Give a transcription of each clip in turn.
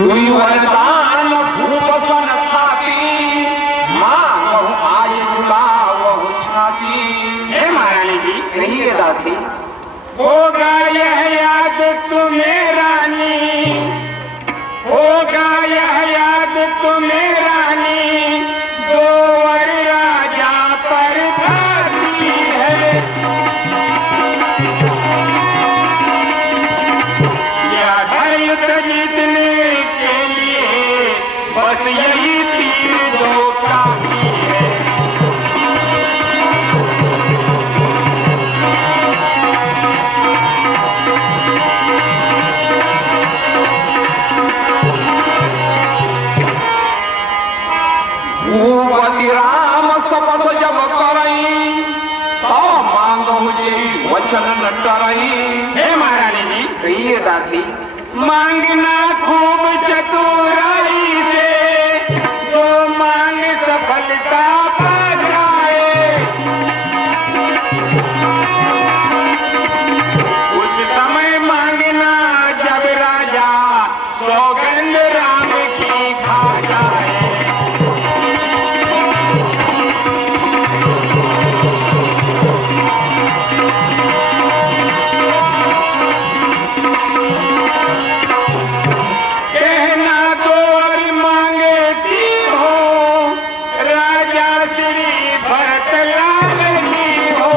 तुई वरदान भूपसन थाती, मां आई बुलाव छाती। हे महारानी जी, कहिए दासी। होगा यह याद तुम्हें रानी, होगा यह याद तुम्हें रानी, दो वर राजा पर भाती है। या युद्ध जीतने के लिए बस यही तीर दो काफी है। भूपति राम शपथ जब करई, तो मांगो मुझे वचन न करई। हे महारानी जी, कहिए दासी। मांगना खूब चतुराई से, जो मांग सफलता पा जाए। उस समय मांगना जब राजा सौगंध राम की खा जाए। कहना तो और मांगती हो, राजा श्री भरत लाल की हो।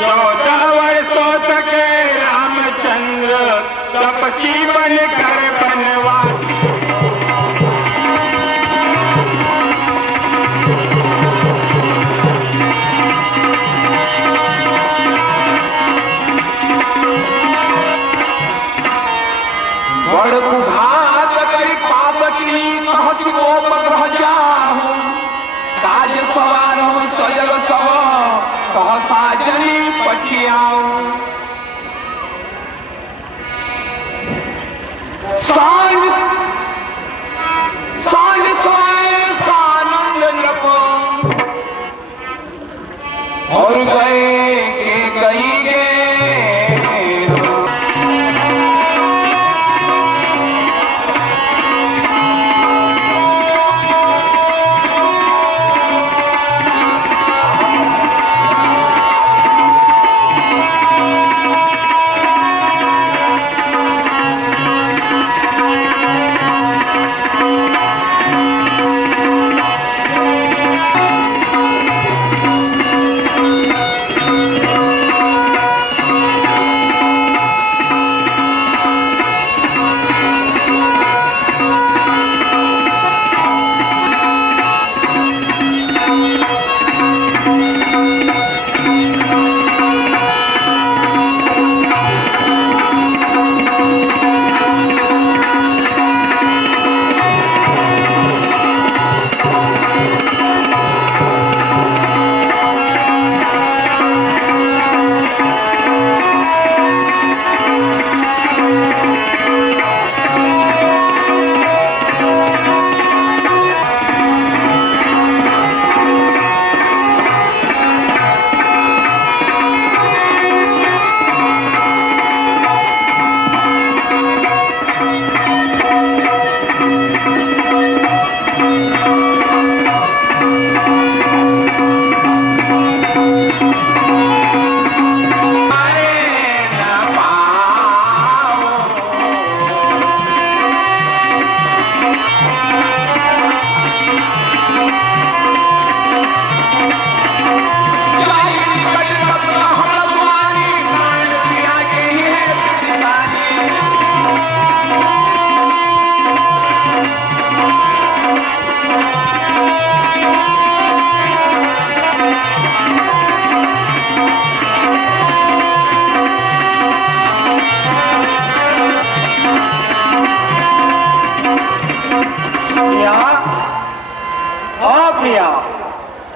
14 वर्षों तक रामचंद्र तपसी बनकर बनवासी। बड़ कुघात करी पाप की कहस गोपग्रह जाहूं, काज सवार हूं सजग सब सहसा जनी पठियाऊं। सांग सांग सोए सानंद जप, और गए के गई गे।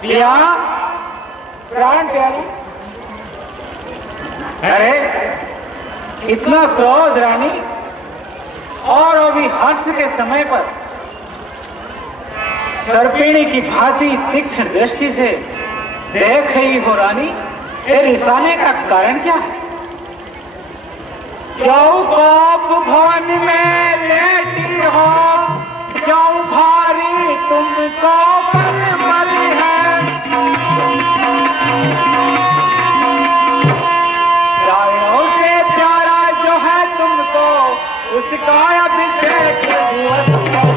प्रिया, प्राण प्यारी, अरे इतना क्रोध रानी, और अभी हर्ष के समय पर सर्पिणी की भांति तीक्ष्ण दृष्टि से देख रही हो रानी, ये रिसाने का कारण क्या है? क्यों कोप भवन में लेटी हो, क्यों भारी तुमको पल है। प्राणों से प्यारा जो है तुमको, उसका अभिषेक दिवस है।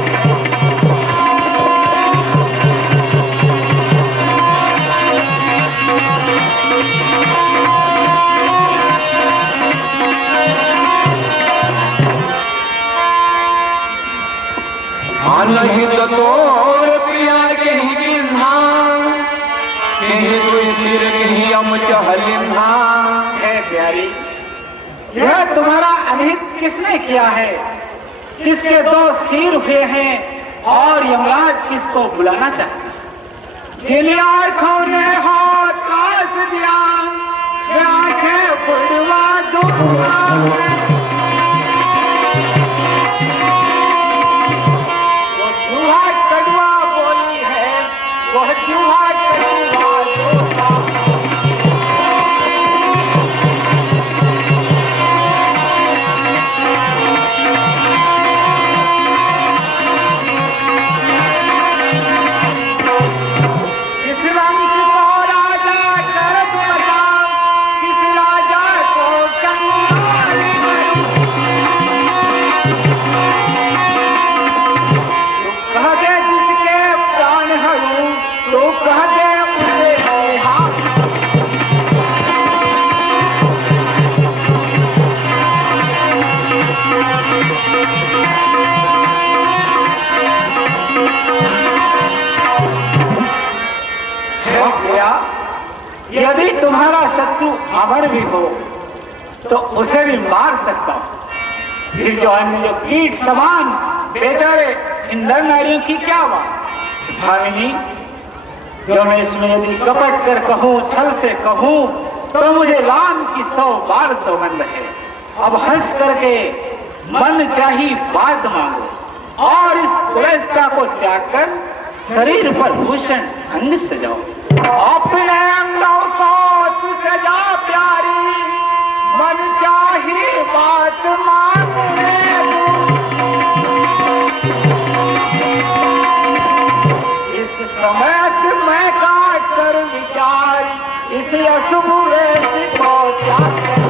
नहीं तो तोर पिया के ही गिन्हा, कहीं कोई सिर कहीं अम चहलिन्हा। है प्यारी, यह तुम्हारा अनहित किसने किया है? किसके दो सिर हुए हैं और यमराज किसको बुलाना चाहता है? जिन आंखों ने हो ताज दिया, वे आंखें बुढ़वा दूंगा। यदि तुम्हारा शत्रु अमर भी हो तो उसे भी मार सकता हूं। फिर जो अन्य कीट समान बेचारे इन नर नारियों की क्या बात? भामिनी, जो मैं इसमें यदि कपट कर कहूं, छल से कहूं, तो मुझे लाम की 100 बार सौगंध है। अब हंस करके मन चाही बात मांगो और इस कुलैष्ठा को त्याग कर शरीर पर भूषण अंग सजाओ। अपने अंगों को तू सजा प्यारी, मन चाही बात मांगे। इस समय मैं काट कर विचार, इस अशुभ वेश को त्याग कर।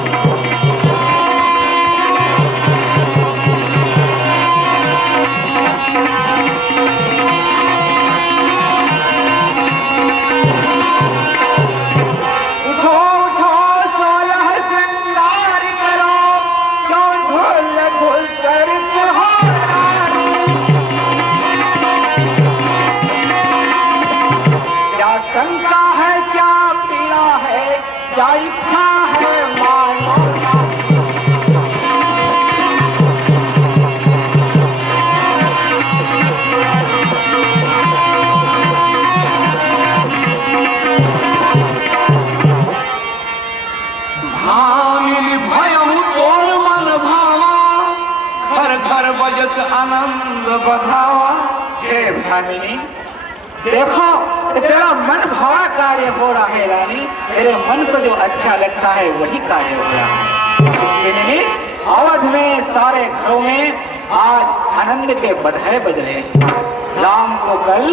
शंका है क्या पीड़ा है, क्या इच्छा है मानो। भामिनी भयहु तोर मन भावा, घर घर बजत आनंद बधावा। हे भामिनी, देखो तेरा मन भावा कार्य हो रहा है रानी। तेरे मन को जो अच्छा लगता है वही कार्य हो रहा है। इसके लिए अवध में सारे घरों में आज आनंद के बधाई बज रहे हैं। राम को कल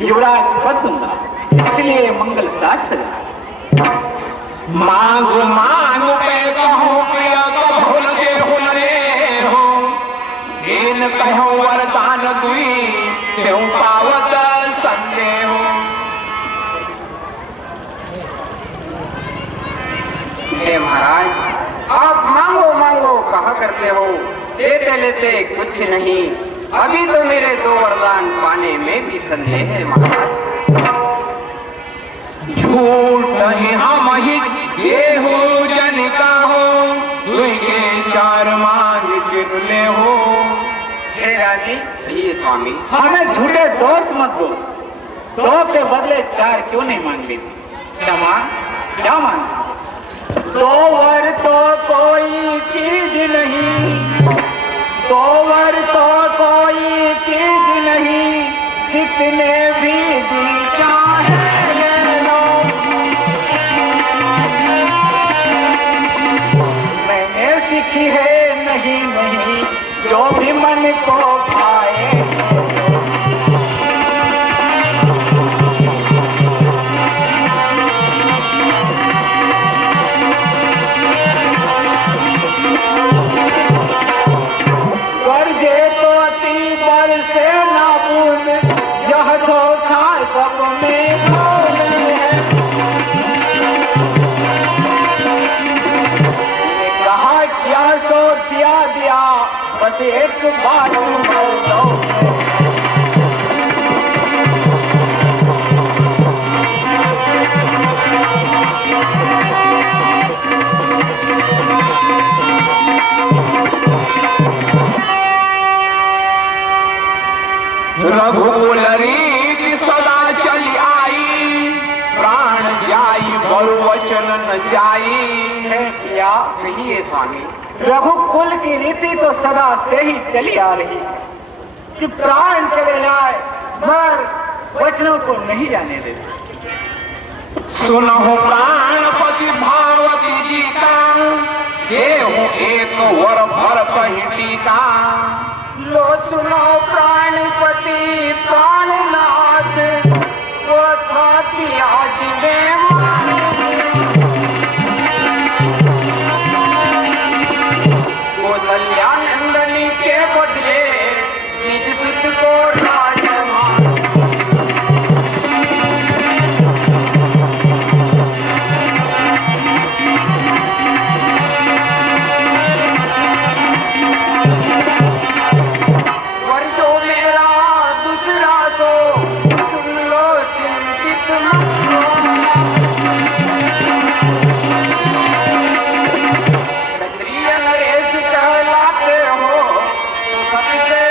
युवराज पद दूंगा, इसलिए मंगल शास्त्र सजा। मांग मांग पे कहो प्रिय कहो लगे हो लरे हो, इन कहो वरदान दुई क्यों पावत संदेह हो। हे महाराज, आप मांगो मांगो कहा करते हो, देते लेते कुछ नहीं। अभी तो मेरे 2 वरदान पाने में भी संदेह है महाराज। झूठ नहीं हम ही ये हो जन का हो, दुई के 4 मांग गिरले हो। हे रानी, ये स्वामी, हमें झूठे दोष मत दो। 2 के बदले 4 क्यों नहीं मांग ली? क्षमा क्या मांग? 2 वर तो कोई चीज नहीं, 2 वर तो कोई चीज नहीं, जितने भी दी चाहे ले लो। मैंने सीखी है जो भी मन को भाए। गरजे तो अति बरसे ना बूंद, यह धोखा सब में घोल है। कहा क्या सो दिया बस एक बार बोल दो। रघुकुल रीति सदा चली आई, प्राण जाई बहु वचन न जाई। है क्या कहिए स्वामी। रघुकुल की रीति तो सदा से ही चली आ रही है कि प्राण चले जाए मगर वचनों को नहीं जाने देते। सुनहु प्राणपति भावती जी का, देहु एक वर भर पहिटी का। लो सुनो प्राणपति प्राणनाथ, वो थाती आज बेमान। कल्याणंदनी के बदले निज सुत को राजमान। वर जो मेरा दूसरा तो सुन लो चिंतित मत हो। क्षत्रिय नरेश कहलाते हो तो सबसे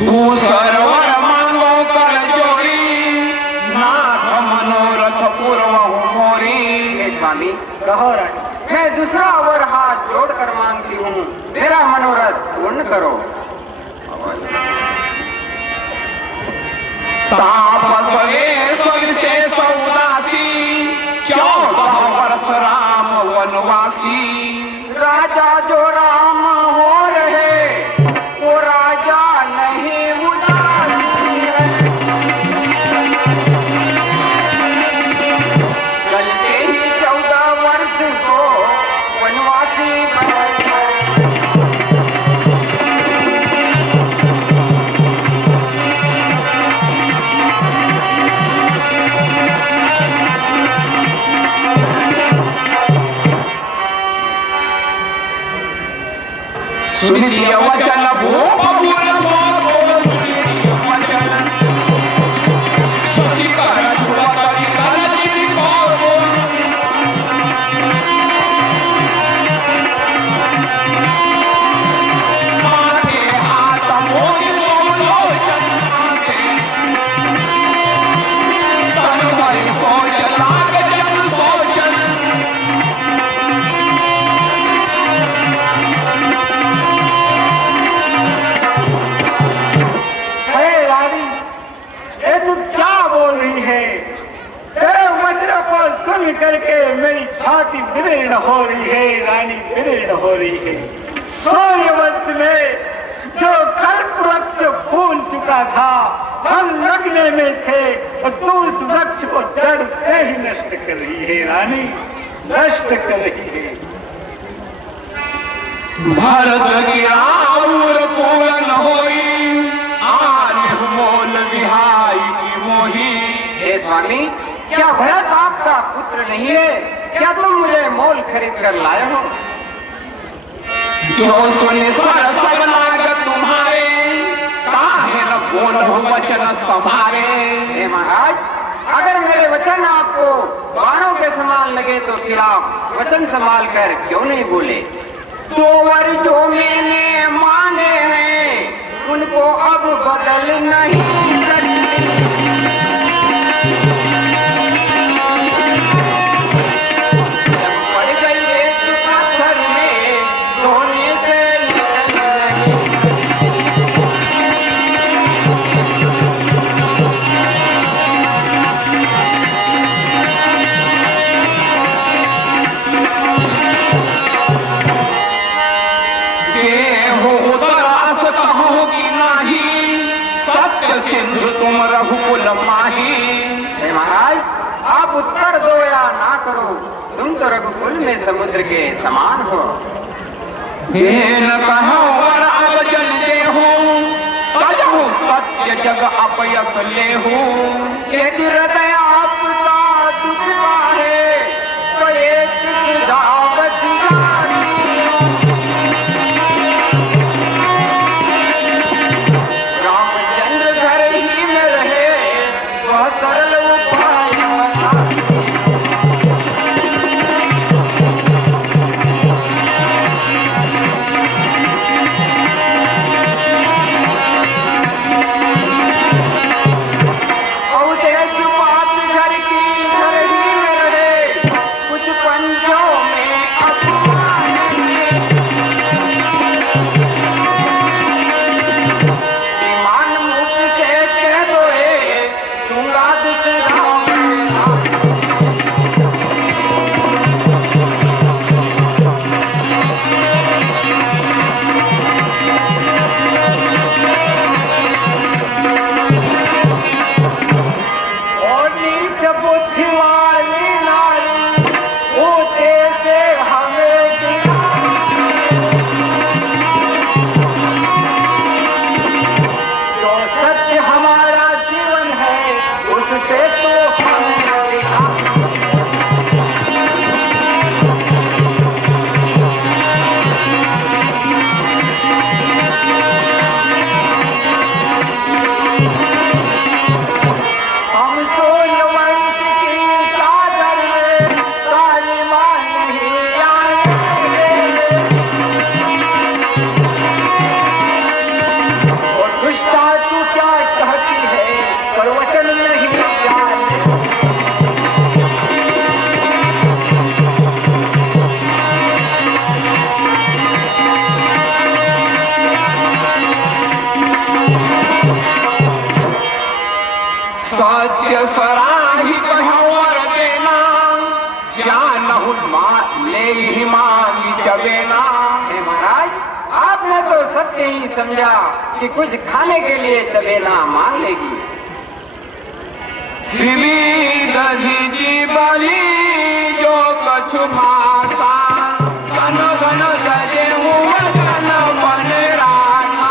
दूसर वर मांगो कर जोड़ी, नाथ मनोरथ पूर्वहु मोरी। हे स्वामी, कहो रानी। मैं दूसरा वर हाथ जोड़कर मांगती हूँ, मेरा मनोरथ पूर्ण करो। तापस से सौदासी, 14 वर्ष राम वनवासी। राजा जो राम हो रहे वो राजा नहीं उदासी है। चलते ही 14 वर्ष को वनवासी बन गए। सुनिए वचन भूप पूर्ण सोच, वचन सोची कर जुवतरी कलची को। माथे हाथ मोहि लोचन आगे, तन भरि सोच लाग जन सोचन। सुन करके मेरी छाती विदीर्ण हो रही है रानी, विदीर्ण हो रही है। सूर्यवंश में जो कल्प वृक्ष फूल चुका था, फल लगने में थे, और तू उस वृक्ष को जड़ से ही नष्ट कर रही है रानी, नष्ट कर रही है। भरत गिराउर पूरन होई, आने मोल विहाई की मोही। हे स्वामी, क्या भरत आपका पुत्र नहीं है? क्या तुम मुझे मोल खरीद कर लाए हो? जो सुने सर सब लाग तुम्हारे, काहे न बोलहु वचन संभारे। हे महाराज, अगर मेरे वचन आपको बाणों के समान लगे तो फिर आप वचन संभाल कर क्यों नहीं बोले? तो वर जो मैंने माने हैं उनको अब बदल नहीं सकती। जब पड़ गई रेत पत्थर में सोने से निकल करो, तुम तो रघुकुल में समुद्र के समान हो। हेन कहो वर अब जन देहूं, कजहूं सत्य जग अपयस लेहूं। यदि हृदय आपका दुखता है तो एक सुझावत रामचंद्र घर ही में रहे, वह सरल उपाय बता। सत्य सराही कहो वर देना, जानहु ले ही मांगी चबेना। हे महाराज, आपने तो सत्य ही समझा कि कुछ खाने के लिए चबेना मांग लेगी। श्री दधी जी बली जो कछु भाषा, घन घन सजे हुआ घन बन राखा।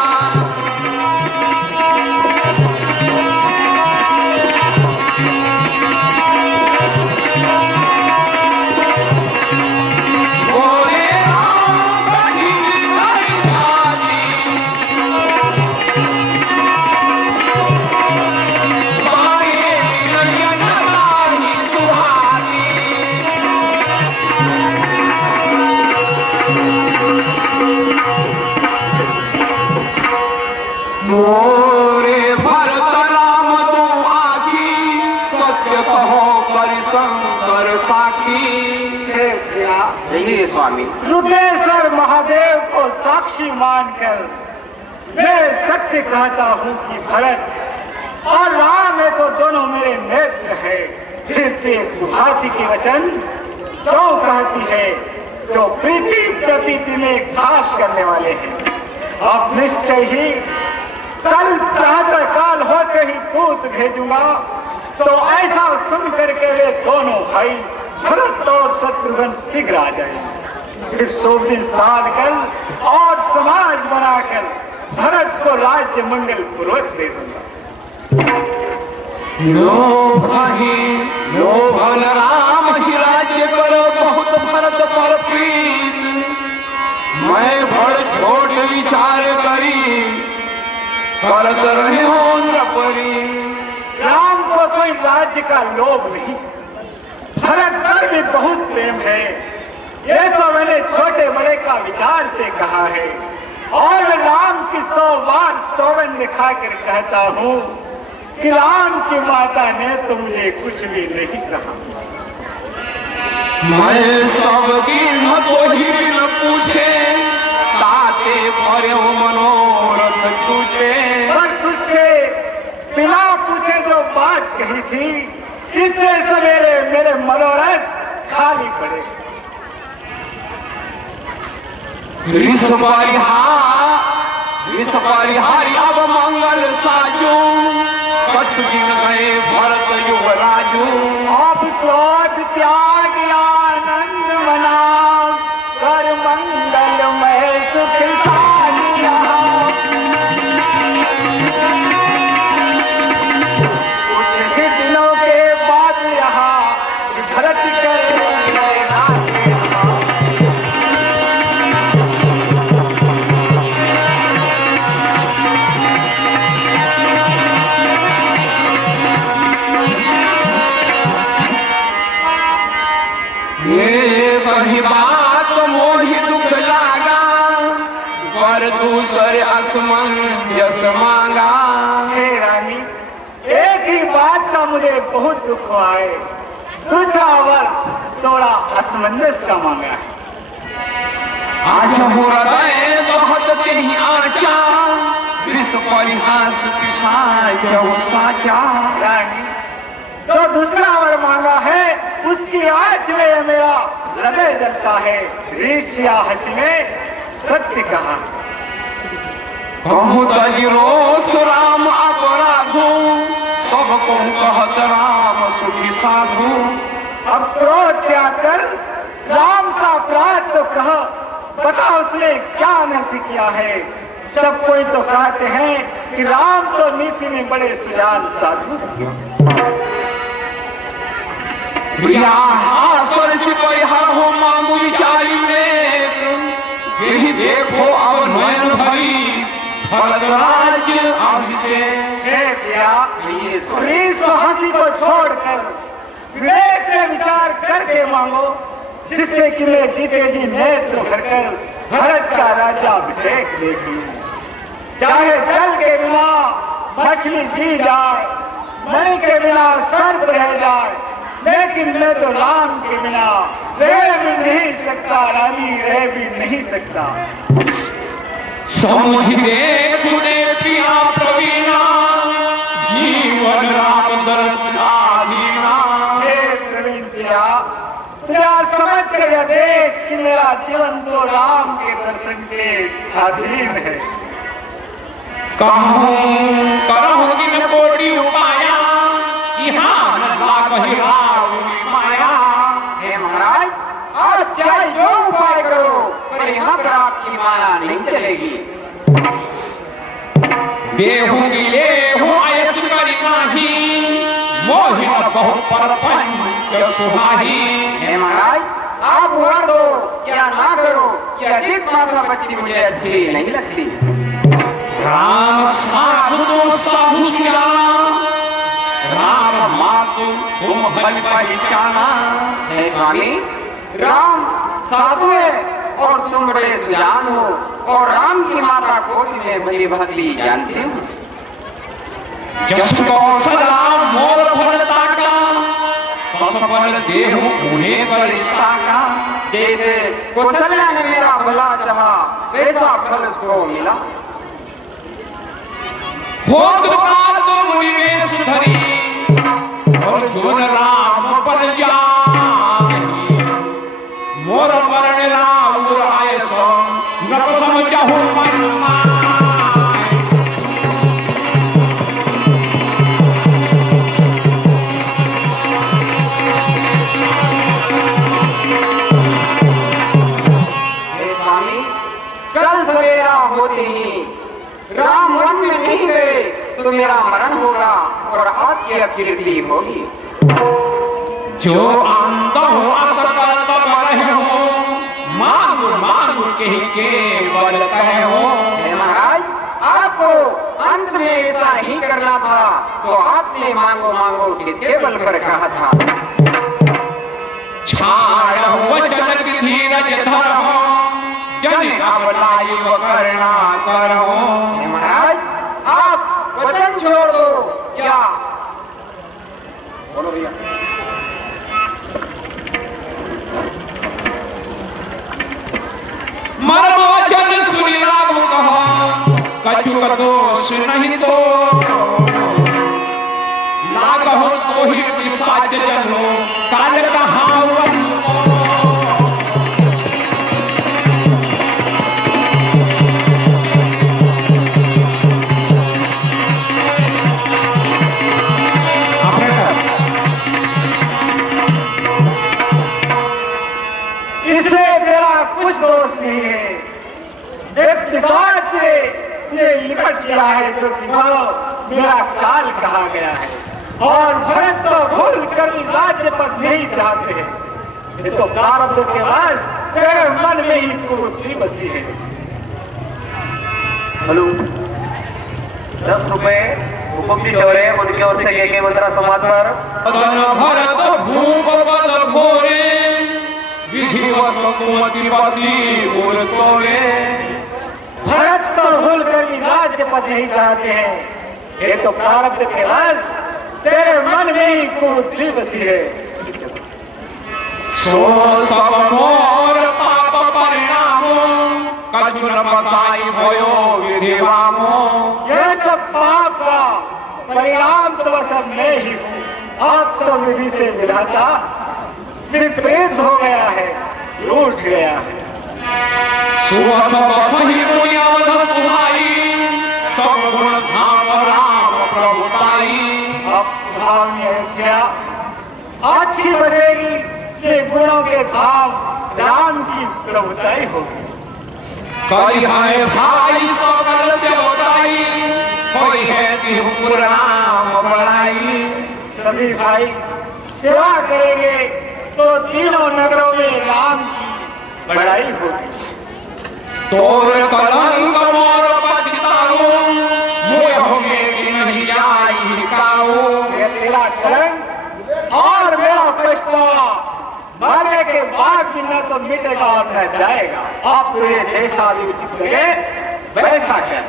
मोरे भरत राम तू आखी, सत्य कहो करि शंकर साखी। जय स्वामी। रुद्रेश्वर महादेव को साक्षी मानकर मैं सत्य कहता हूँ कि भरत और राम है तो दोनों मेरे नेत्र है। फिर से सुभाषी के वचन तो कहती है जो प्रीति प्रतीति में खास करने वाले हैं। अब निश्चय ही कल प्रातः काल होते ही पूत भेजूंगा, तो ऐसा सुन करके वे दोनों भाई भरत और शत्रुघ्न शीघ्र आ जाएंगे। फिर 100 दिन साध कर और समाज बनाकर भरत को राज्य मंगल पूर्वक दे दूंगा। लोभन राम ही राज्य करो, बहुत भरत पर प्रीत। मैं बड़ छोट विचार करी, करत रहे हो नृपरी। राम को कोई राज्य का लोभ नहीं, भरत पर भी बहुत प्रेम है। ये तो मैंने छोटे बड़े का विचार से कहा है, और मैं राम की 100 बार सौगंध खाकर कहता हूँ कि राम की माता ने तो मुझे कुछ भी नहीं कहा। मैं सबकी न तो ही न पूछे, ताते परे मनोरथ छूछे। पर उससे बिना पूछे जो बात कही थी, इससे सवेरे मेरे मनोरथ खाली पड़े। विष परिहारी अब मंगल साजू, कछु दिन गए भरत युवराजू। आप क्रोध त्याग समंजस मांगा। हे रानी, एक ही बात का मुझे बहुत दुख हुआ है, दूसरा वर थोड़ा असमंजस का मांगा है। आज हृदय बहुत कहीं आचा, विष परिहास साचा। रानी, जो दूसरा वर मांगा है उसकी आंच में मेरा हृदय जलता है। ऋषिया हंसी में सत्य कहा। कहूँ रोष राम अपराधो, सबको कहत राम सुखी साधु। अब क्रोध से आकर राम का अपराध तो कह, बता उसने क्या अनर्थ किया है। सब कोई तो कहते हैं कि राम तो नीति में बड़े सुजान साधु। प्रिया हासर से परिहार हो मांगू विचारी में, यही देखो अब नयन भई फलराज अभिषेक। हे प्रिया, प्लीज हंसी को छोड़कर विवेक से विचार करके मांगो, जिससे कि मैं जीते जी नेत्र भरकर भरत का राजा अभिषेक देखूं। चाहे जल के बिना मछली जी जाए, मणि के बिना सर्प रह जाए, लेकिन मैं तो राम के बिना रह भी नहीं सकता, रानी रह भी नहीं सकता। समझ दे पिया प्रवीणा, जीवन राम दर्शनाधीना। हे प्रवीण पिया, तुझा समझ कर यह देख कि मेरा जीवन तो राम के दर्शन के अधीन है। कहूँ करहूँ दिन कोटि उपाया, यहाँ न लागहि राम की माया। हे महाराज, आप चाहे जो उपाय करो, पर यहाँ पर आपकी माया नहीं चलेगी। देहूँगी लेहूँ ऐस करी नाही, मोहिन बहु परपंच सुहाई। हे महाराज, आप वर दो या ना करो, ये अधिक मात्रा बच्ची मुझे अच्छी नहीं लगती। राम साधु तो साधु श्रीराम, राम मातु तुम बल पहचाना। हे स्वामी, राम साधु है और तुम बड़े सुजान हो, और राम की माता को तुम्हें बड़ी भांति जानते हो। जस कौशला मोर भरता का, कसबल देहु उन्हें कर साका। जैसे कौशल्या ने मेरा भला चाहा, वैसा फल उसको मिला। भोग काल तो मुझ में सुधरी, और सुन राम पर जाहि। मोर मरण राम आय सो, न समझहु मन माय। हे स्वामी, कल सवेरा होते ही राम वन में नहीं गए तो मेरा मरण होगा और आपकी कीर्ति होगी। जो अंत हो असकल तब रहे हो, मांग मांग के केवल कहे हो। हे महाराज, आपको अंत में ऐसा नहीं करना था, तो आपने मांगो मांगो किसके बल पर कहा था। छाड़ वचन की धीरज धरो, जन अब लाइव करना करो। हे महाराज, आप वचन छोड़ दो क्या? बोलो भैया। मर्म वचन सुनि राम कहो, कछु दोष नहीं तो लागहो तो ही पिशाच जनो, काल कहावत। इसमें मेरा कुछ दोष नहीं है। एक पिशाच से ये निपट किया है, जो कि वो मेरा काल कहा गया है। और भरत तो भूल कर राज्य पर नहीं चाहते हैं। ये तो प्रारब्ध के बाद तेरे मन में ही कुरुति बसी है। हेलो, 10 रुपए उपमुक्ति चौरे उनके ओर से के मंत्रा समाज पर। भरत भूप बल भोरे, विधिवत कुमति बसी उर तोरे। भरत तो भूल कर राज्य पद नहीं चाहते हैं, ये तो प्रारब्ध के वश तेरे मन में ही कुबुद्धि बसी है। सो सब मोर पाप परिणामो कछु न बसाई भयो विधिवामो। यह सब पाप का परिणाम तो सब मैं ही हूँ। आप सब विधि से विधाता विपरीत हो गया है, रूठ गया है। सुबह सब सही दुनियावध सुहाई सब गुण धाम राम प्रभुताई। अब स्वभाव में है क्या अच्छी बनेगी से गुणों के धाम राम की प्रभुताई होगी। कई है भाई सकल से बताई कोई है तिहुपुर राम बढ़ाई। सभी भाई सेवा करेंगे तो तीनों नगरों में राम की बड़ाई होगी। तोर कलंक मोर पतिताऊ मोह में नहीं आई काऊ। ये तेरा कलंक और मेरा पछतावा मरने के बाद भी न तो मिटेगा और न जाएगा। आप ये जैसा भी उचित लगे वैसा कर,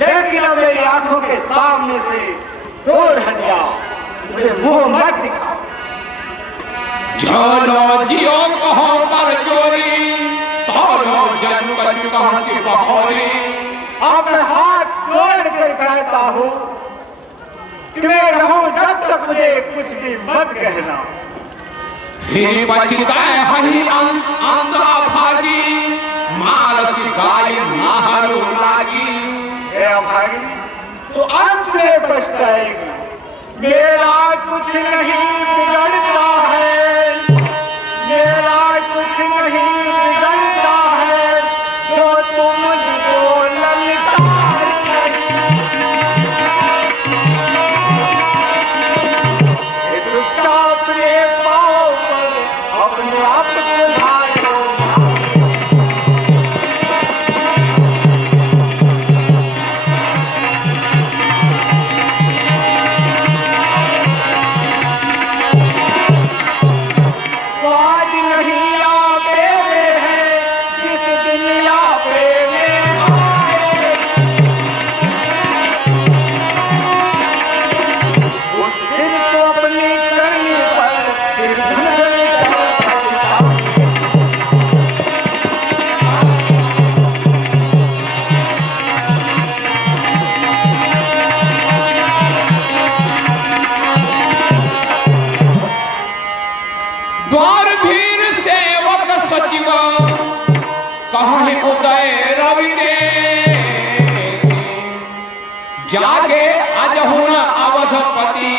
लेकिन अब मेरी आंखों के सामने से दूर हट जाओ, मुझे मुंह मत दिखाओ। चलो जियो कहो कर चोरी तोरो जन बचु कहो से बहोरी। अब मैं हाथ जोड़ कर कहता हूँ कि मैं रहूं जब तक मुझे कुछ भी मत कहना। ही बचता हरी अंधा भागी मार सिखाई मारू लागी। भागी तो अंत में पछताएगी। मेरा कुछ नहीं बिगड़ता है, मेरा कुछ नहीं बिगड़ता है, जो तुम मुझको ललकार दुष्टा अपने पाँव पर अपने आप को मारो। द्वार भीर सेवक सचिव कहीं उदय रवि दे जागे अजहुन अवधपति।